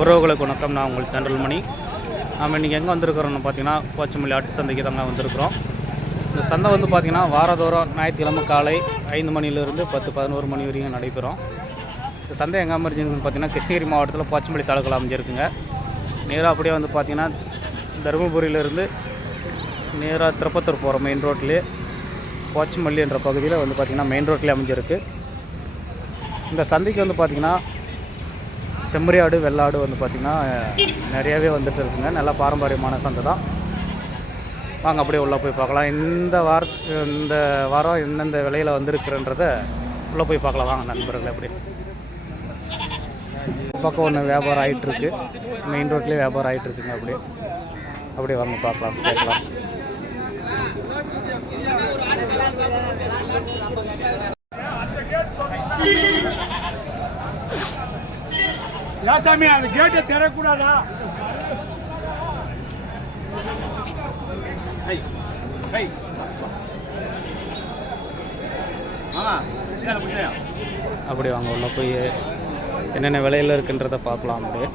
உறவுகளுக்கு வணக்கம். நான் உங்கள் தண்டல்மணி. நாம் இன்றைக்கி எங்கே வந்திருக்கிறோம்னு பார்த்தீங்கன்னா போச்சம்பள்ளி ஆட்டு சந்தைக்கு தாங்க வந்திருக்கிறோம். இந்த சந்தை வந்து பார்த்திங்கன்னா வாரதோறும் ஞாயிற்றுக்கிழமை காலை 5 மணிலிருந்து 10-11 மணி வரைக்கும் நடைபெறும். இந்த சந்தை எங்கே அமைஞ்சிருக்குன்னு பார்த்தீங்கன்னா கிருஷ்ணகிரி மாவட்டத்தில் போச்சம்பள்ளி தாலுக்காவில் அமைஞ்சிருக்குங்க. நேராக அப்படியே வந்து பார்த்திங்கன்னா தருமபுரியிலேருந்து நேராக திருப்பத்தூர் போகிற மெயின் ரோட்லேயே போச்சம்பள்ளி என்ற பகுதியில் வந்து பார்த்திங்கன்னா மெயின் ரோட்லேயே அமைஞ்சிருக்கு. இந்த சந்தைக்கு வந்து பார்த்திங்கன்னா செம்மறியாடு வெள்ளாடு வந்து பார்த்திங்கன்னா நிறையாவே வந்துட்டு இருக்குங்க. நல்லா பாரம்பரியமான சந்தை தான். வாங்க அப்படியே உள்ளே போய் பார்க்கலாம். இந்த வாரம் எந்தெந்த விலையில் வந்திருக்குன்றதை உள்ளே போய் பார்க்கலாம். வாங்க நண்பர்கள். அப்படி பக்கம் ஒன்று வியாபாரம் ஆகிட்டுருக்கு. மெயின் ரோட்லேயே வியாபாரம் ஆகிட்டுருக்குங்க. அப்படியே வாங்க பார்க்கலாம், கேட்கலாம். யாசாமி அந்த கேட்டை திறக்கூடாதா? அப்படி வாங்க உள்ள போய் என்னென்ன விலையில் இருக்குன்றதை பார்க்கலாம். அப்படியே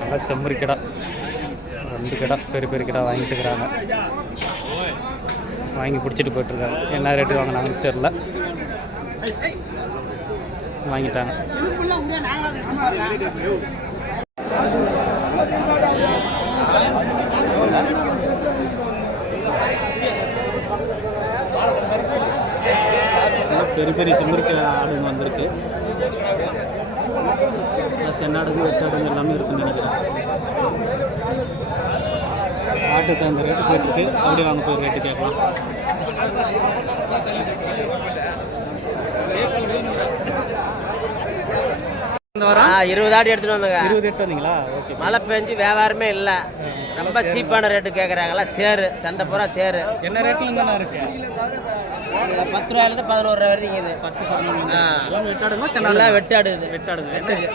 நல்லா செம்மறி கிடா 2 கிடா பெரிய கிடா வாங்கிட்டு இருக்கிறாங்க. வாங்கி பிடிச்சிட்டு போயிட்டுருக்காங்க. என்ன ரேட்டு வாங்கினாங்கன்னு தெரில, வாங்கிட்டாங்க. பெரிய செம்மறிக்க ஆடுங்க வந்திருக்கு. சென்னாடுங்க வெட்டாடுங்க எல்லாமே இருக்குன்னு நினைக்கிறேன். ஆட்டுக்கு அந்த ரேட்டு போயிட்டுருக்கு. அப்படியே வாங்க போய் ரேட்டு கேட்கலாம். இந்த வாரம் 20 ஆடு எடுத்துட்டு வந்தாங்க. 20 எடுத்து வந்தீங்களா? ஓகே. மழை பெஞ்சு வியாபாரமே இல்லை. ரொம்ப சீப்பான ரேட்டு கேட்குறாங்களா? சேரு சந்தை பூரா சேரு. என்ன ரேட்டில் தானே இருக்கு? 10 ரூபாயிலேருந்து 11 ரூபா வரைக்கும் இருக்குது. 10-11 எல்லாம் வெட்டாடுங்களா? எல்லாம் வெட்டாடுது. வெட்டுக்கு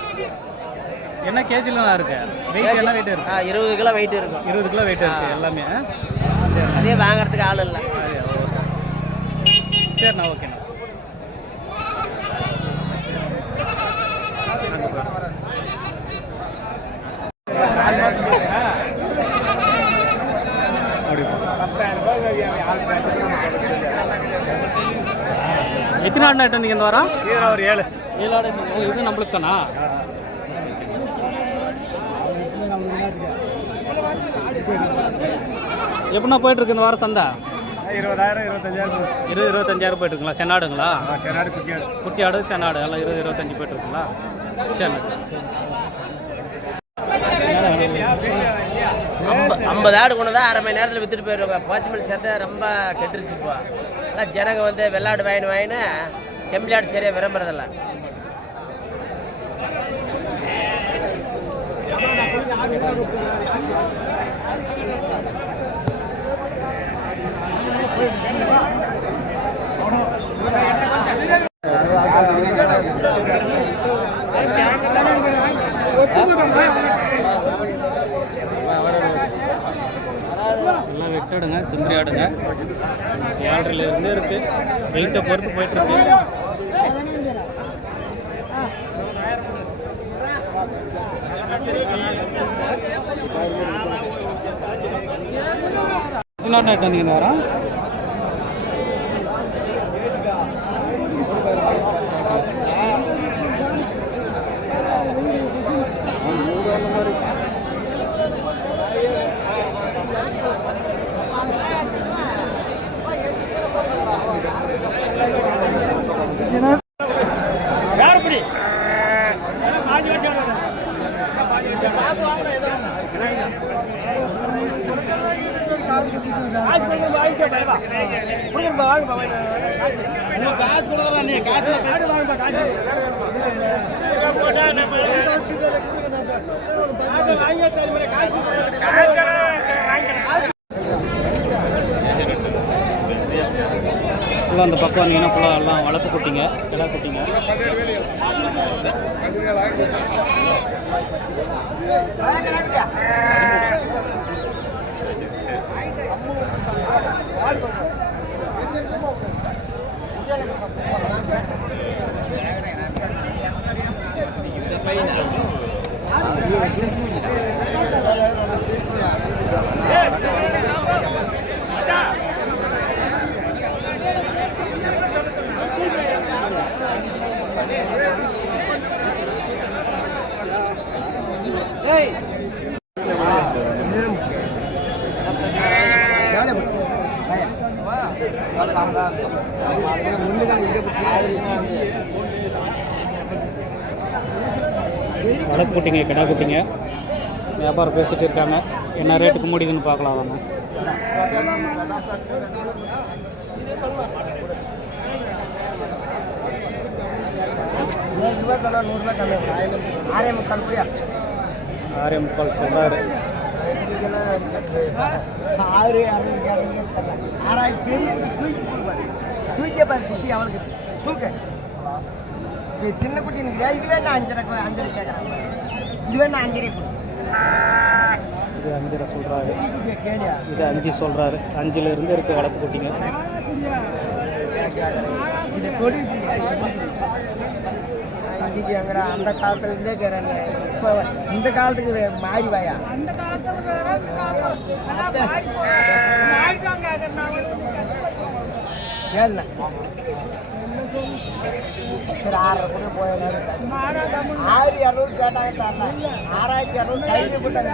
என்ன கேஜிலாம் இருக்கு? வெயிட் என்ன வெயிட் இருக்கு? 20 கிலோ வெயிட் இருக்கும். 20 கிலோ வெயிட் இருக்கு எல்லாமே. அதே வாங்குறதுக்கு ஆள் இல்லை. சரிண்ணா, ஓகேண்ணா. எத்தனை ஆடு நட்டு வந்தீங்க இந்த வாரம்? ஒரு 7 ஆடு. இது நம்மளுக்கு தானா? எப்படின்னா போயிட்டுருக்கு இந்த வாரம் சந்தை? 20,000-25,000 போயிட்டுருக்குங்களா? சென்னாடுங்களா? சென்னாடு குட்டி ஆடு சென்னாடு எல்லாம் 20-25 போயிட்டுருக்குங்களா? சரி. 50 ஆடு கொண்டு தான் 1/2 மணி நேரத்தில் விற்றுட்டு போயிடுவாங்க. போச்சம்பள்ளி சந்தை ரொம்ப கெட்டுருச்சு. இப்போ எல்லாம் ஜனங்க வந்து வெள்ளாடு வாங்கினு செம்மறியாடு சரியாக விரும்புறதில்ல. எல்லாம் வெட்டாடுங்க, செம்மறி ஆடுங்க. 7.5 இருக்கு. வெயிட்டை பொறுத்து போயிட்டுருக்கு. எத்தனை ஆட்டு வந்தீங்க இந்த வாரம்? யாருப்படி காசு கொடுக்குறான். நீ காசு ஃபுல்லாக அந்த பக்கம் வந்தீங்கன்னா ஃபுல்லாக எல்லாம் வளர்ப்பு குட்டிங்க, கிடா குட்டிங்க. இந்த பையன் வளர்ப்பு குட்டிங்க, கிடா குட்டிங்க வியாபாரம் பேசிகிட்டு இருக்காங்க. என்ன ரேட்டுக்கு முடியுதுன்னு பார்க்கலாம் வாங்க. ஆறே முக்கால் சொல்கிறாரு. சின்ன குட்டி இது வேணா 5.5 கேட்குறேன். இது வேணா 5.5 இது 5.5 சொல்கிறாரு. இது 5 சொல்கிறாரு. 5லேருந்து இருக்குது வளர்ப்பு குட்டிங்க. அஞ்சுக்கு எங்கடா அந்த காலத்துல இருந்தே கேட்குறாங்க. இப்போ இந்த காலத்துக்கு மாறி வாயா கேள்ல சரி 6.5 கூட போயிடலாம். 6,200 கேட்டாங்க தரல. 6,200 கையில் போட்டாங்க.